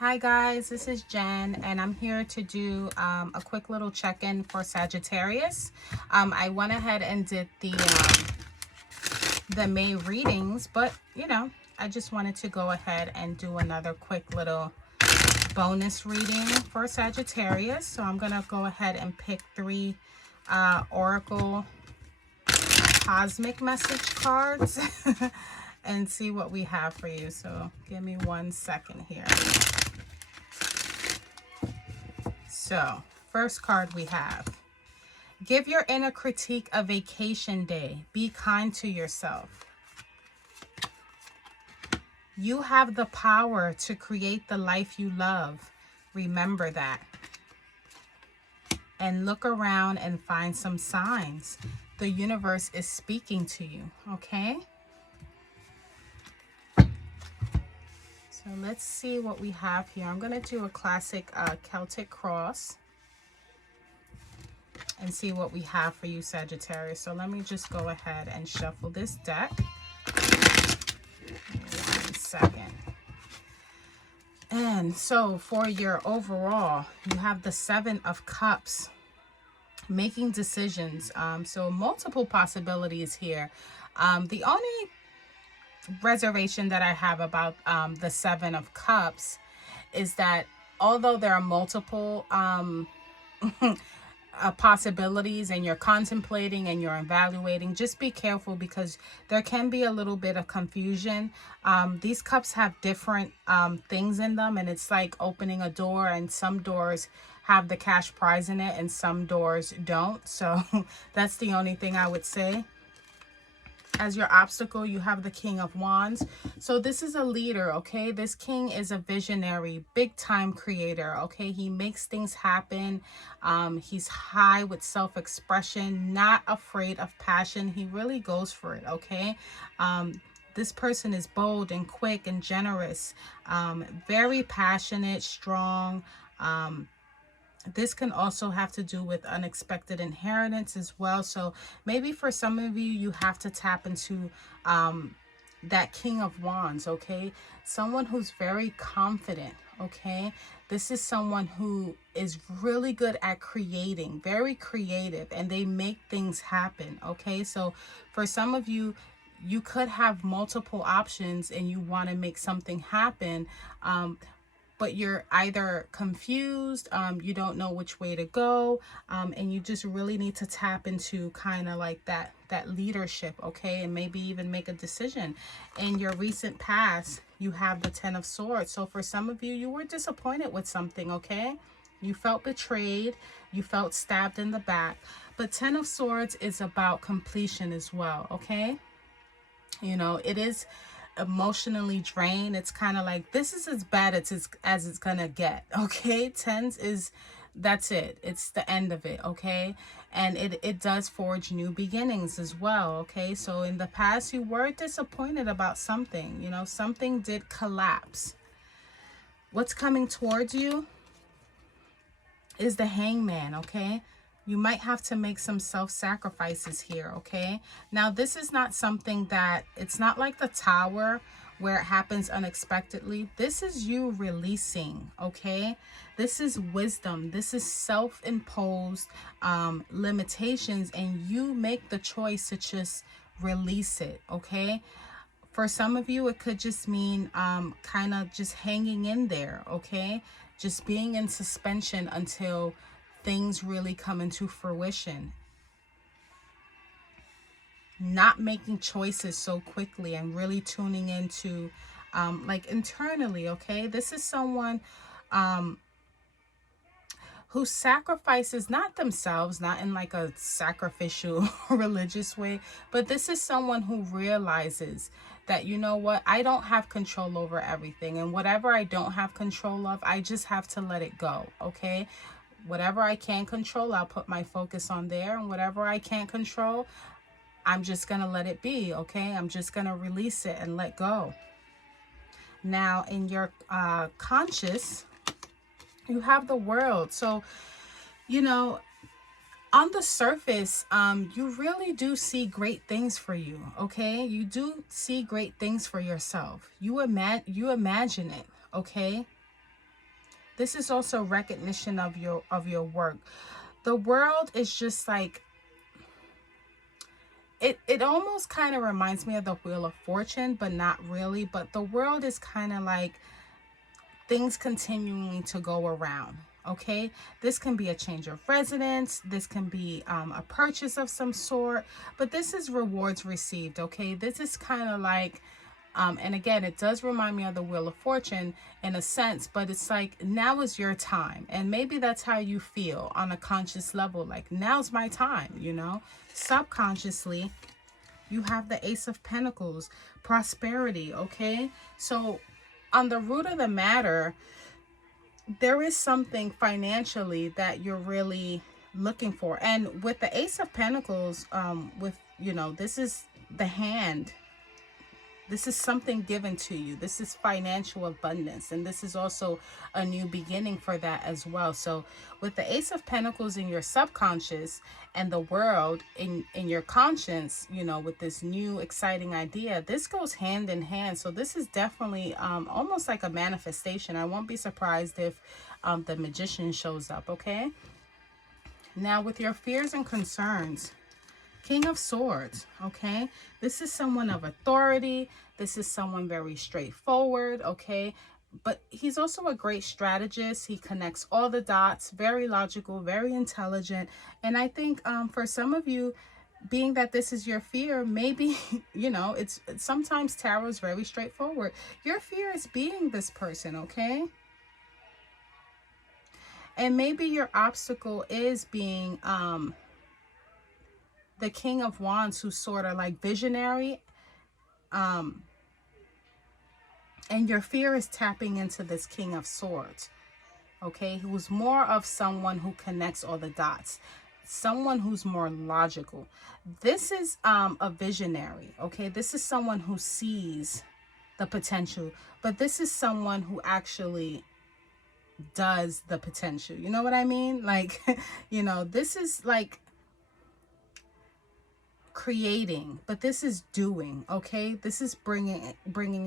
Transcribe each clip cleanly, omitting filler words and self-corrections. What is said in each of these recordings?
Hi guys, this is Jen and I'm here to do a quick little check-in for Sagittarius. I went ahead and did the May readings, but I just wanted to go ahead and do another quick little bonus reading for Sagittarius. So I'm gonna go ahead and pick three Oracle cosmic message cards and see what we have for you. So give me 1 second here. So, first card we have. Give your inner critique a vacation day. Be kind to yourself. You have the power to create the life you love. Remember that. And look around and find some signs. The universe is speaking to you, okay? So let's see what we have here. I'm going to do a classic Celtic cross and see what we have for you, Sagittarius. So let me just go ahead and shuffle this deck. 1 second. And so for your overall, you have the 7 of Cups, making decisions. So multiple possibilities here. The only reservation that I have about the 7 of Cups is that although there are multiple possibilities and you're contemplating and you're evaluating, just be careful because there can be a little bit of confusion. These cups have different things in them, and it's like opening a door, and some doors have the cash prize in it and some doors don't. So that's the only thing I would say. As your obstacle, you have the King of Wands. So this is a leader, okay? This king is a visionary, big time creator, okay? He makes things happen. He's high with self-expression, not afraid of passion. He really goes for it, okay? This person is bold and quick and generous, very passionate, strong. This can also have to do with unexpected inheritance as well. So maybe for some of you, you have to tap into that King of Wands, okay? Someone who's very confident, okay? This is someone who is really good at creating, very creative, and they make things happen, okay? So for some of you, you could have multiple options and you want to make something happen, but you're either confused, you don't know which way to go, and you just really need to tap into kind of like that leadership, okay? And maybe even make a decision. In your recent past, you have the 10 of Swords. So for some of you, you were disappointed with something, okay? You felt betrayed, you felt stabbed in the back. But 10 of Swords is about completion as well, okay? You know, it is emotionally drained. It's kind of like, this is as bad as it's gonna get, okay? Tens is, that's it, it's the end of it, okay? And it does forge new beginnings as well, okay? So in the past, you were disappointed about something, you know, something did collapse. What's coming towards you is the Hangman, okay? You might have to make some self-sacrifices here, okay? Now, this is not something that, it's not like the Tower where it happens unexpectedly. This is you releasing, okay? This is wisdom. This is self-imposed limitations, and you make the choice to just release it, okay? For some of you, it could just mean kind of just hanging in there, okay? Just being in suspension until things really come into fruition. Not making choices so quickly and really tuning into like internally, okay? This is someone who sacrifices not themselves, not in like a sacrificial religious way, but this is someone who realizes that, you know what, I don't have control over everything, and whatever I don't have control of, I just have to let it go, okay? Whatever I can control, I'll put my focus on there, and whatever I can't control, I'm just going to let it be, okay? I'm just going to release it and let go. Now, in your conscious, you have the World. So, you know, on the surface, you really do see great things for you, okay? You do see great things for yourself. You imagine it, okay? This is also recognition of your work. The world is just like, it almost kind of reminds me of the Wheel of Fortune, but not really. But the world is kind of like things continuing to go around. Okay, this can be a change of residence, this can be a purchase of some sort, but this is rewards received. Okay, this is kind of like and again, it does remind me of the Wheel of Fortune in a sense, but it's like, now is your time. And maybe that's how you feel on a conscious level, like, now's my time, you know. Subconsciously, you have the Ace of Pentacles, prosperity. Okay, so on the root of the matter, there is something financially that you're really looking for. And with the Ace of Pentacles, with, you know, this is the hand. This is something given to you. This is financial abundance. And this is also a new beginning for that as well. So with the Ace of Pentacles in your subconscious and the world in your conscience, you know, with this new exciting idea, this goes hand in hand. So this is definitely almost like a manifestation. I won't be surprised if the Magician shows up, okay? Now with your fears and concerns, King of Swords, okay? This is someone of authority. This is someone very straightforward, okay? But he's also a great strategist. He connects all the dots, very logical, very intelligent. And I think for some of you, being that this is your fear, maybe, you know, it's sometimes tarot is very straightforward. Your fear is being this person, okay? And maybe your obstacle is being the King of Wands, who's sort of like visionary, and your fear is tapping into this King of Swords, okay, who's more of someone who connects all the dots, someone who's more logical. This is a visionary, okay? This is someone who sees the potential, but this is someone who actually does the potential. You know what I mean? Like, you know, this is like creating, but this is doing, okay? This is bringing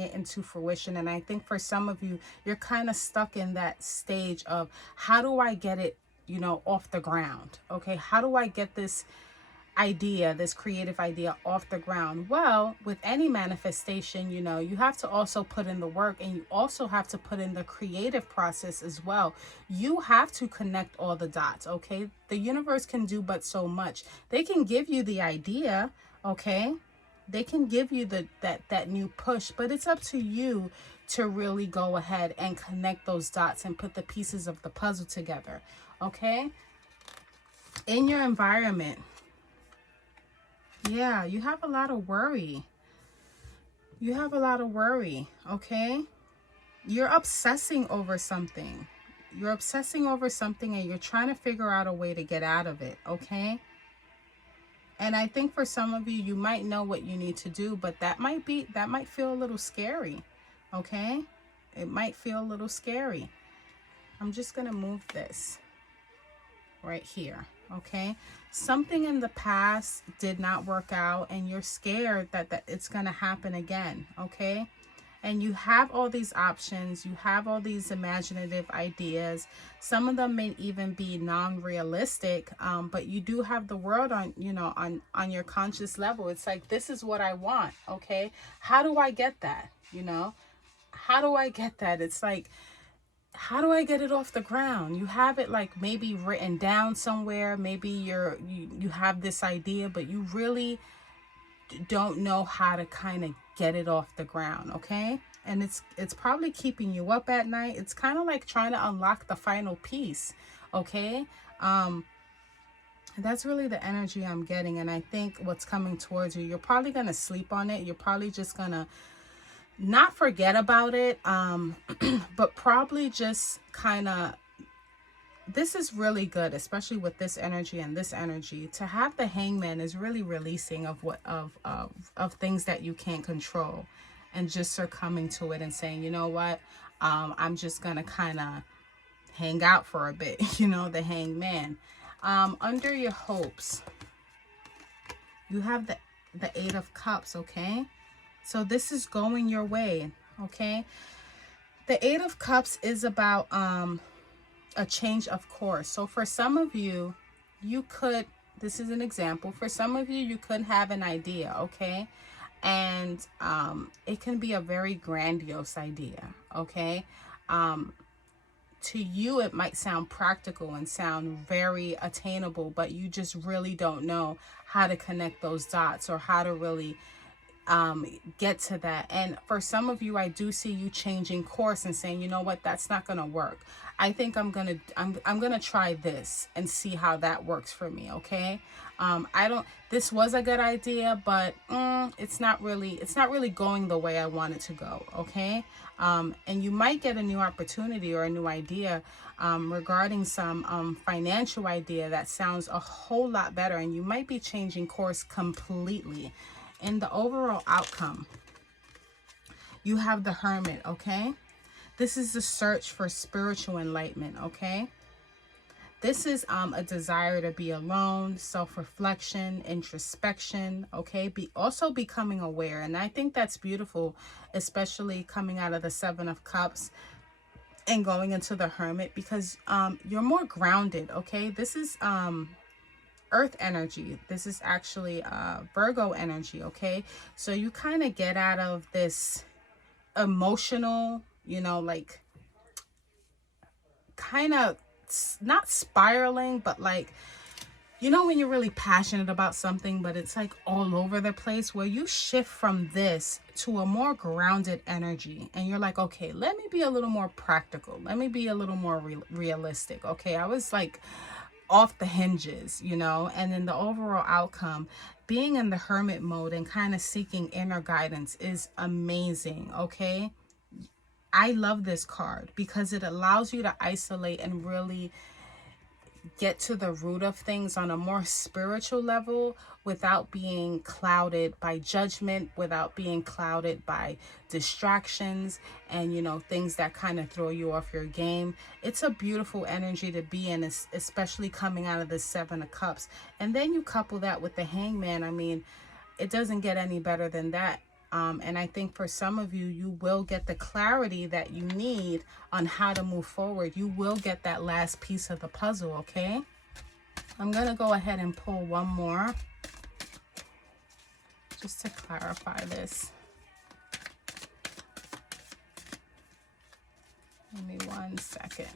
it into fruition. And I think for some of you, you're kind of stuck in that stage of, how do I get it, you know, off the ground? Okay, how do I get this idea, this creative idea off the ground? Well, with any manifestation, you know, you have to also put in the work, and you also have to put in the creative process as well. You have to connect all the dots, okay? The universe can do but so much. They can give you the idea, okay? They can give you that new push, but it's up to you to really go ahead and connect those dots and put the pieces of the puzzle together, okay? In your environment, yeah, you have a lot of worry. You have a lot of worry, okay? You're obsessing over something. You're obsessing over something, and you're trying to figure out a way to get out of it, okay? And I think for some of you, you might know what you need to do, but that might feel a little scary, okay? It might feel a little scary. I'm just going to move this right here, okay? Something in the past did not work out, and you're scared that it's going to happen again, okay? And you have all these options, you have all these imaginative ideas. Some of them may even be non-realistic, but you do have the world on, you know, on your conscious level. It's like, this is what I want, okay? How do I get that, you know? How do I get that? It's like, how do I get it off the ground? You have it like maybe written down somewhere. Maybe you have this idea, but you really don't know how to kind of get it off the ground, okay? And it's probably keeping you up at night. It's kind of like trying to unlock the final piece, okay? That's really the energy I'm getting. And I think what's coming towards you, you're probably going to sleep on it. You're probably just going to not forget about it, but probably just kind of, this is really good, especially with this energy and this energy. To have the Hangman is really releasing of things that you can't control, and just succumbing to it and saying, you know what, I'm just gonna kind of hang out for a bit. You know, the Hangman. Under your hopes, you have the Eight of Cups, okay? So this is going your way, okay? The Eight of Cups is about a change of course. So for some of you, you could, this is an example, for some of you, you could have an idea, okay? And it can be a very grandiose idea, okay? To you, it might sound practical and sound very attainable, but you just really don't know how to connect those dots or how to really get to that. And for some of you, I do see you changing course and saying, you know what, that's not going to work. I think I'm going to try this and see how that works for me. Okay. This was a good idea, but it's not really going the way I want it to go. Okay. And you might get a new opportunity or a new idea regarding some financial idea that sounds a whole lot better, and you might be changing course completely. In the overall outcome, you have the Hermit, okay? This is the search for spiritual enlightenment, okay? This is a desire to be alone, self-reflection, introspection, okay? Also becoming aware, and I think that's beautiful, especially coming out of the Seven of Cups and going into the Hermit, because you're more grounded, okay? This is Earth energy. This is actually Virgo energy, okay? So you kind of get out of this emotional, you know, like kind of not spiraling, but like, you know, when you're really passionate about something, but it's like all over the place, where you shift from this to a more grounded energy. And you're like, okay, let me be a little more practical. Let me be a little more realistic. Okay, I was like off the hinges, you know. And then the overall outcome, being in the Hermit mode and kind of seeking inner guidance, is amazing. Okay, I love this card because it allows you to isolate and really get to the root of things on a more spiritual level without being clouded by judgment, without being clouded by distractions and, you know, things that kind of throw you off your game. It's a beautiful energy to be in, especially coming out of the Seven of Cups. And then you couple that with the Hangman. I mean, it doesn't get any better than that. And I think for some of you, you will get the clarity that you need on how to move forward. You will get that last piece of the puzzle, okay? I'm going to go ahead and pull one more just to clarify this. Give me 1 second.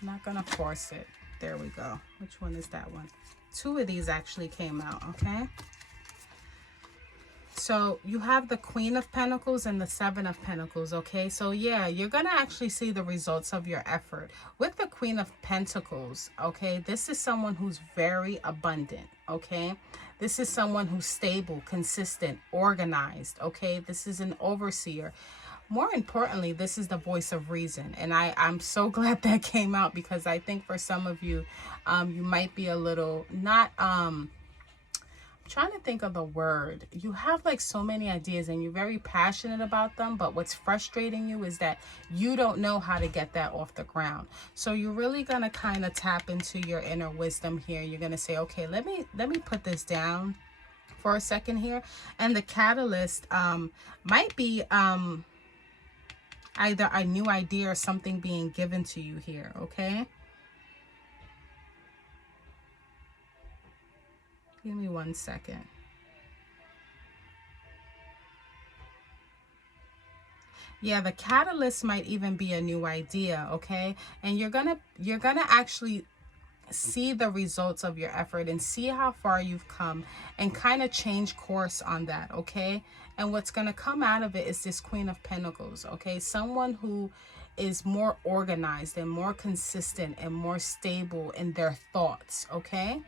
I'm not going to force it. There we go. Which one is that one? 2 of these actually came out, okay? So you have the Queen of Pentacles and the Seven of Pentacles, okay? So yeah, you're going to actually see the results of your effort. With the Queen of Pentacles, okay, this is someone who's very abundant, okay? This is someone who's stable, consistent, organized, okay? This is an overseer. More importantly, this is the voice of reason. And I'm so glad that came out, because I think for some of you, you might be a little not, I'm trying to think of the word. You have like so many ideas and you're very passionate about them, but what's frustrating you is that you don't know how to get that off the ground. So you're really going to kind of tap into your inner wisdom here. You're going to say, okay, let me put this down for a second here. And the catalyst might be either a new idea or something being given to you here, okay? Give me 1 second. Yeah, the catalyst might even be a new idea, okay? And you're gonna actually see the results of your effort and see how far you've come and kind of change course on that, okay? And what's going to come out of it is this Queen of Pentacles, okay? Someone who is more organized and more consistent and more stable in their thoughts, okay?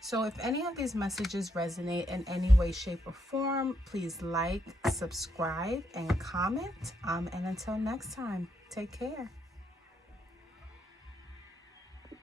So if any of these messages resonate in any way, shape, or form, please like, subscribe, and comment. And until next time, take care.